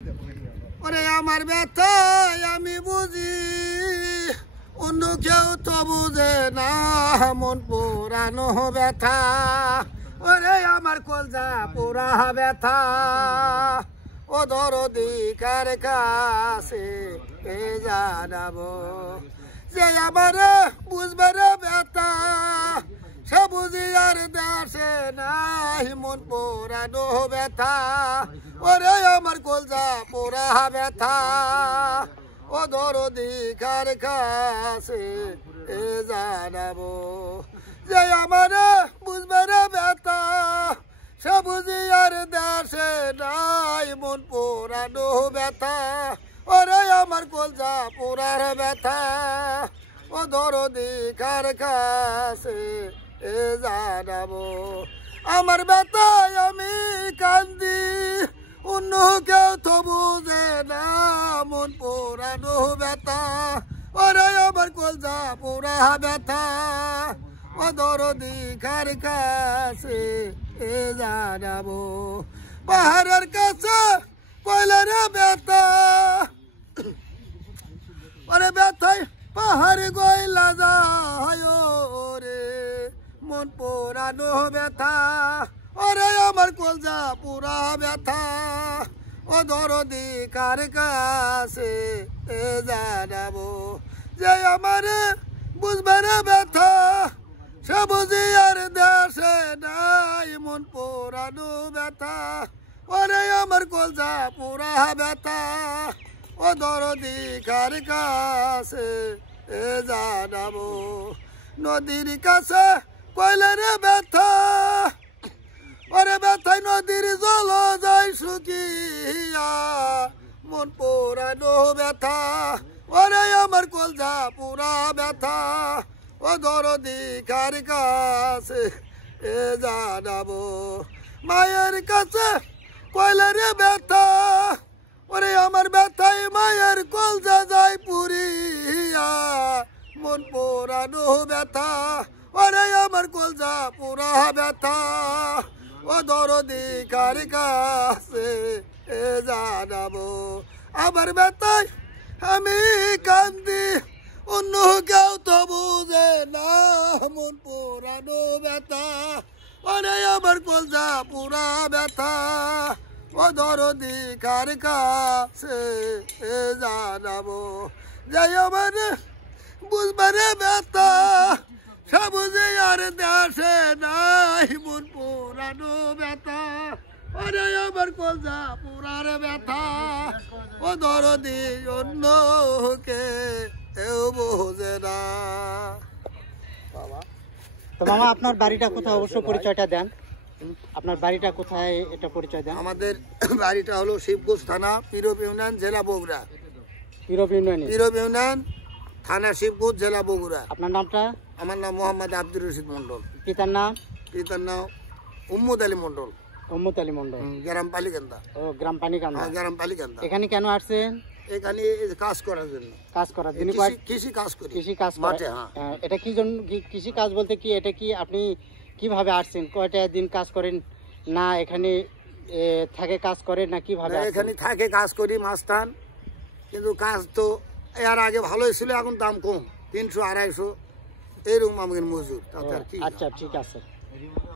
ওরে আমার ব্যথায় আমি বুঝি, অন্য কেউ তো বুঝে না মন পুরানো ব্যথা। ওরে আমার কলজা পুরা ব্যথা, ও দরদি কার কাছে এ জানাবো, যে আমার বুঝবে রে ব্যথা, সে বুঝি আর দেশে নাই মন পুরানো ব্যথা। ওরে আমার কলজা পুরা ব্যথা, ও দরদি কার কাছে এ জানাবো, যে আমার বুঝবে রে ব্যথা, সে বুঝি আর দেশে নাই মন পুরানো ব্যথা। ওরে আমার কলজা পুরার ব্যথা, ও দরদি কার কাছে এ জানাবো। আমার ব্যথায় আমি কান্দি, অন্য কেউ তো বুঝে না মন পুরানো ব্যথা। ওরে আমার কলজা পুরা ব্যথা, ও দরদি কার কাছে এ জানাবো। পাহাড়ের কাছে কয়লার ব্যথা, ওরে ব্যথায় পাহাড় গয়লা যায় রে মন পুরানো ব্যথা। ওরে আমার কলজা পুরা ব্যথা, ও দরদি কার কাছে এ জানাবো, যে আমার বুঝবে রে ব্যথা, সে বুঝি আর দেশে নাই মন পুরানো ব্যথা। ওরে আমার কলজা পুরা ব্যথা, ও দরদি কার কাছে এ জানাবো। নদীর কাছে কয়লার ব্যথা, ওরে ব্যথায় নদীর জল যায় শুকিয়া মন পুরানো ব্যথা। ওরে আমার কলজা পুরা ব্যথা, ও দরদি কার কাছে এ জানাবো। মায়ের কাছে কয়লার ব্যথা, ওরে আমার ব্যথায় মায়ের কলজা যায় পুরিয়া মন পুরানো ব্যথা। ওরে আমার কলজা পুরা ব্যথা, ও দরদি কার কাছে এ জানাবো। আমার ব্যথায় আমি কান্দি, অন্য কেউ তো বুঝে না মন পুরানো ব্যথা। ওরে আমার কলজা পুরা ব্যথা, ও দরদি কার কাছে এ জানাবো, যাই আমার বুঝবে রে ব্যথা, সে বুঝে আর দেশে নাই মন পুরানো ব্যথা। ওরে আমার কলজা পুরার ব্যথা, ও দরদি অন্য কে কেউ বোঝে না। তো মামা আপনার বাড়িটা কোথায়, অবশ্য পরিচয়টা দেন। আপনার বাড়িটা কোথায় এটা পরিচয় দেন। আমাদের বাড়িটা হলো শিবগঞ্জ থানা, পীরব ইউনিয়ন, জেলা বগুড়া। পীরব ইউনিয়ন, থানা শিবগঞ্জ, জেলা বগুড়া। আপনার নামটা? আমার নাম মোহাম্মদ আব্দুর রশিদ মন্ডল। পিতার নাম? পিতার নাম উম্মদ আলী মন্ডল। গ্রাম পালিকান্দা। ও, গ্রাম পানিকান্দা। গ্রাম পালিকান্দা। এখানে কেন আসছেন? এখানে কাজ করার জন্য। কাজ করার জন্য? কৃষি কাজ করি। কৃষি কাজ মাঠে? হ্যাঁ। এটা কি জন্য কৃষি কাজ বলতে কি, এটা কি আপনি কিভাবে আসছেন? কয়টা দিন কাজ করেন, না এখানে থাকে কাজ করেন, না কিভাবে? এখানে থাকে কাজ করি মাছ টান, কিন্তু কাজ তো এর আগে ভালোই ছিল, এখন দাম কম, 300 250 এরকম আমাদের মজুর। আচ্ছা, ঠিক আছে।